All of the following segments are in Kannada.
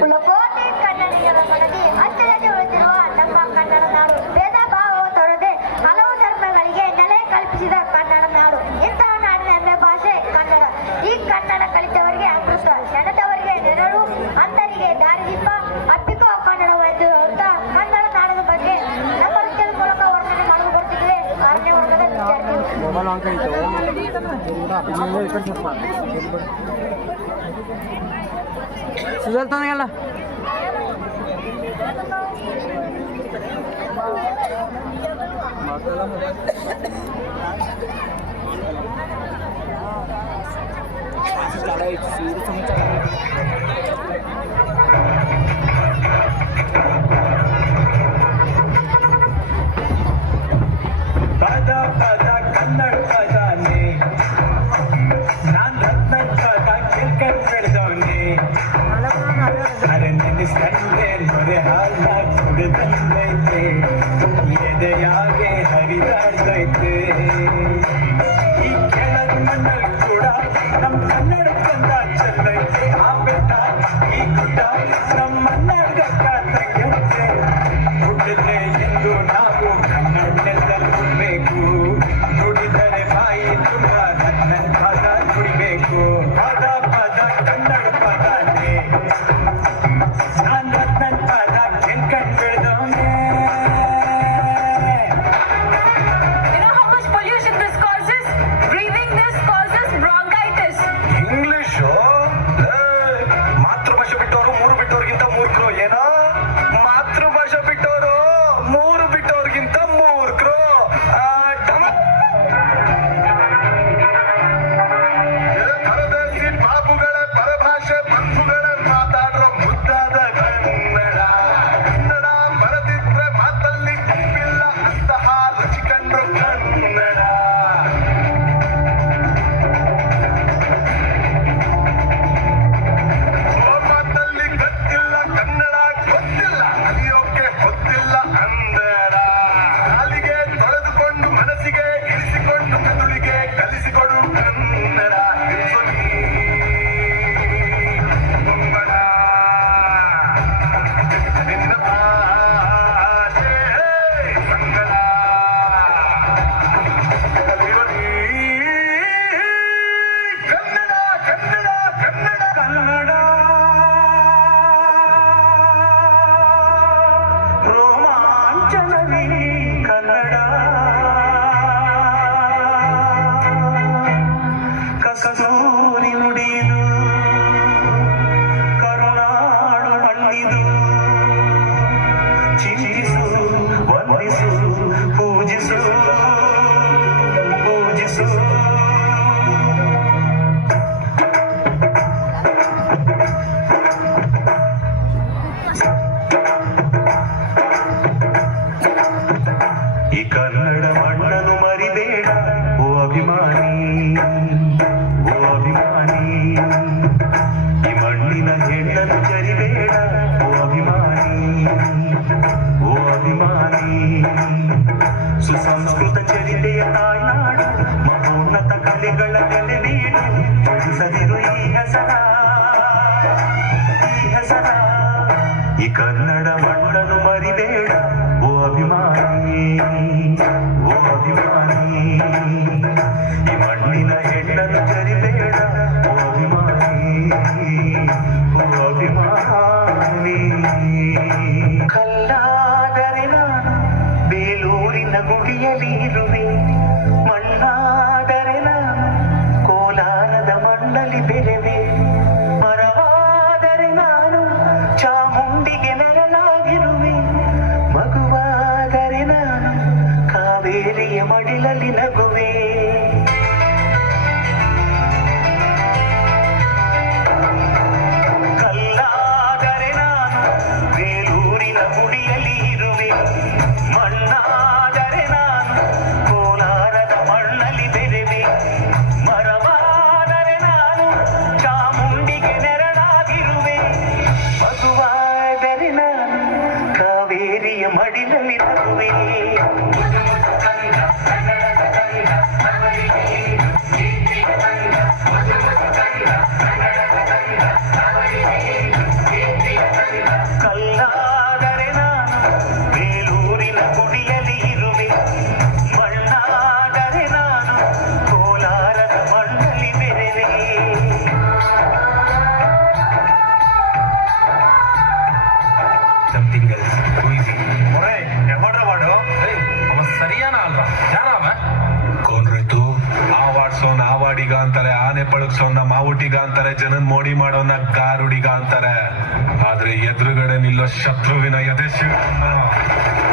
ಕುಲಕೋಟಿ ಕನ್ನಡಿಗರ ಮನದಿ ಅಚ್ಚಳಿಗೆ ಉಳಿದಿರುವ ನಮ್ಮ ಕನ್ನಡ ನಾಡು ಭೇದ ಭಾವ ತೊರೆದೆ ಹಲವು ಧರ್ಮಗಳಿಗೆ ನೆಲೆ ಕಲ್ಪಿಸಿದ ಕನ್ನಡ ನಾಡು. ಇಂತಹ ನಾಡಿನ ಹೆಮ್ಮೆ ಭಾಷೆ ಕನ್ನಡ. ಈ ಕನ್ನಡ ಕಲಿತವರಿಗೆ ಅಮೃತ, ನೆನೆದವರಿಗೆ ನೆರಳು, ಅಂಧರಿಗೆ ದಾರಿದೀಪ, ಅಪ್ಪಿಕೋ ಕನ್ನಡವಾಯಿತು ಅಂತ ಕನ್ನಡ ನಾಡಿನ ಬಗ್ಗೆ ನಮ್ಮ ನೃತ್ಯದ ಮೂಲಕ ವರ್ಣನೆ ಮಾಡಲು ಬರ್ತಿದ್ವಿ 6ನೇ ವರ್ಗದ ಸುಧಾರ್ತಾನೆಲ್ಲ ಪದ ಪದ ಕನ್ನಡ ಪದಾನೆ ನಾನ್ ರತ್ನ ಪದ ಕಿರ್ಕಟ್ ಬೆಳೆದವನೇ ಅರೆ ನೆನೆಸ್ಕಂಡೆ ನೊರೆ ಹಾಲ ಕುಡಿದೈತೆ ಎದೆಯಾಗೆ ಹರಿದಾಡ್ತೈತೆ ಈ ಕೆಳದ ಮಣ್ಣಲ್ಲಿ ಕೂಡ ನಮ್ ಕನ್ನಡ ಚಂದ ಚೆಲ್ಲೈತೆ ಆ ಬೆಟ್ಟ ಈ ಗುಡ್ಡ ನಮ್ಮ ಮನ್ನಡ್ಗ ಕಾತಂಗೈತೆ ಹುಟ್ಟಿದ್ರೆ ಎಂದು ನಾವು ಕನ್ನಡದಲ್ಲಿ ಹುಡ್ಬೇಕು ನುಡಿದರೆ ಬಾಯಿ ತುಂಬ ನನ್ನ ಪದ ನುಡಿಬೇಕು ಪದ ಪದ ಕನ್ನಡ ಪದಾನೆ ನಾನು ನನ್ನ ಪದ ಕೆಲ್ಕಂಡು ಬೆಳೆದವನೇ. You know how much pollution this causes? Breathing this causes bronchitis. English ಮಾತೃಭಾಷೆ ಬಿಟ್ಟವರು ಮೂರು ಬಿಟ್ಟವ್ರಿಗಿಂತ ಮೂರ್ಖರು. ಏನೋ ಮಾತೃಭಾಷೆ ಬಿಟ್ಟವರು ಮೂರು ಬಿಟ್ಟವ್ರಿಗಿಂತ ಮೂರ್ಖರು. ಪರದೇಶಿ ಬಾಬುಗಳ ಪರಭಾಷೆ ಬಂಧುಗಳ ಮಾತಾಡೋ ಮುದ್ದಾದ ಕನ್ನಡ. ಕನ್ನಡ ಬರದಿದ್ರೆ ಮಾತಲ್ಲಿ ಗುಂಪಿಲ್ಲ ಅಂತಹ ರುಚಿ ಕಂಡ್ರು ಕನ್ನಡ. ಮಾತಲ್ಲಿ ಗೊತ್ತಿಲ್ಲ ಕನ್ನಡ ಗೊತ್ತಿಲ್ಲ ಅಲಿಯೋಕೆ ಗೊತ್ತಿಲ್ಲ ಅಂದಡ. ಕಾಲಿಗೆ ತೊಳೆದುಕೊಂಡು ಮನಸ್ಸಿಗೆ ಇರಿಸಿಕೊಂಡು ಮೆದುಳಿಗೆ ಕಲಿಸಿಕೊಡು ಕನ್ನಡ. ಬೊಂಬಡ ನಿನ್ನ ಭಾಷೆ ಸಂಗಡ ಕಲಿಯುವನಿ ಕನ್ನಡ ಕನ್ನಡ ಕನ್ನಡ ಕನ್ನಡ ರೋಮಾಂಚನವೇ ಕನ್ನಡ. ಕಸ್ತೂರಿ ನುಡಿದು ಕರುಣಾಡು ಹಣ್ಣಿದು ಚಿಂತಿಸು ವಂದಿಸು ಪೂಜಿಸು ಪೂಜಿಸು. ಈ ಕನ್ನಡ ಮಣ್ಣನ್ನು ಮರಿಬೇಡ ಓ ಅಭಿಮಾನಿ, ಓ ಅಭಿಮಾನಿ. ಈ ಮಣ್ಣಿನ ಹೆಣ್ಣನ್ನು ಜರಿಬೇಡ ಓ ಅಭಿಮಾನಿ, ಓ ಅಭಿಮಾನಿ. ಸುಸಂಸ್ಕೃತ ಚರಿತೆಯ ತಾಯ್ನಾಡು ಮಹೋನ್ನತ ಕಲೆಗಳ ನೆಲೆ ನೀಡು. ತಿಳಿಸದಿರು ಈ ಹೆಸರ, ಈ ಹೆಸರ. ಈ ಕನ್ನಡ ಮಣ್ಣನ್ನು ಮರಿಬೇಡ ಓ ಅಭಿಮಾನಿ, ಓ ಅಭಿಮಾನಿ. ಈ ಮಣ್ಣಿನ ಹೆಣ್ಣನ್ನು ಜರಿಬೇಡ ಓ ಅಭಿಮಾನಿ, ಓ ಅಭಿಮಾನಿ. ಕಲ್ಲಾದರೆ ನಾನು ಬೇಲೂರಿನ ಗುಡಿಯಲ್ಲಿ ಇರುವೆ, ಮಣ್ಣಾದರೆ ನಾನು ಕೋಲಾರದ ಮಣ್ಣಲ್ಲಿ ಬೆರೆವೆ. ಮರವಾದರೆ ನಾನು ಚಾಮುಂಡಿಗೆ ನೆರಳಾಗಿರುವೆ, ಮಗುವಾದರೆ ನಾನು ಕಾವೇರಿಯ ಮಡಿಲಲ್ಲಿ ನಗುವೆ. ಕಲ್ಲಾದರೆ ನಾನು ಬೇಲೂರಿನ ಗುಡಿಯಲ್ಲಿ ಇರುವೆ, ಮಣ್ಣಾದರೆ ನಾನು ಕೋಲಾರದ ಮಣ್ಣಲ್ಲಿ ಬೆರೆವೆ. ಮರವಾದರೆ ನಾನು ಚಾಮುಂಡಿಗೆ ನೆರಳಾಗಿರುವೆ, ಮಗುವಾದರೆ ನಾನು ಕಾವೇರಿಯ ಮಡಿಲಲ್ಲಿ ನಗುವೆ. ಹುಡುಗ ಅಂತಾರೆ, ಆನೆ ಪಳಗ್ಸೋನ್ನ ಮಾವುಟಿಗ ಅಂತಾರೆ, ಜನನ್ ಮೋಡಿ ಮಾಡೋನ್ನ ಗಾರುಡಿಗ ಅಂತಾರೆ. ಆದ್ರೆ ಎದುರುಗಡೆ ನಿಲ್ಲೋ ಶತ್ರುವಿನ ಎದೆ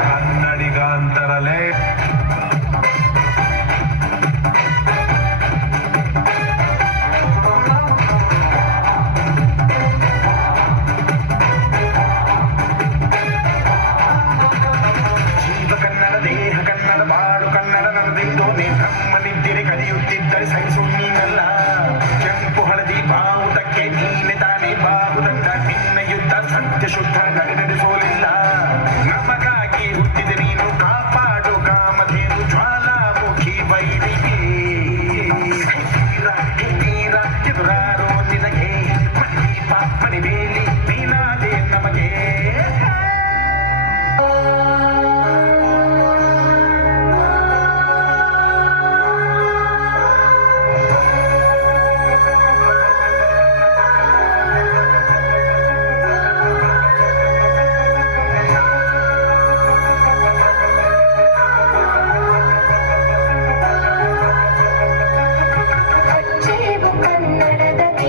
ಕನ್ನಡಿಗ ಅಂತಾರಲೇ. ಕನ್ನಡ ದೇಹ ಕನ್ನಡ ಬಾಳು ಕನ್ನಡ ನನ್ನದೆಂದು ನೀ ಬ್ರಹ್ಮನಿದ್ದಿರೆ ಕಲಿಯುತ್ತಿದ್ದರೆ ಸಹಿಸು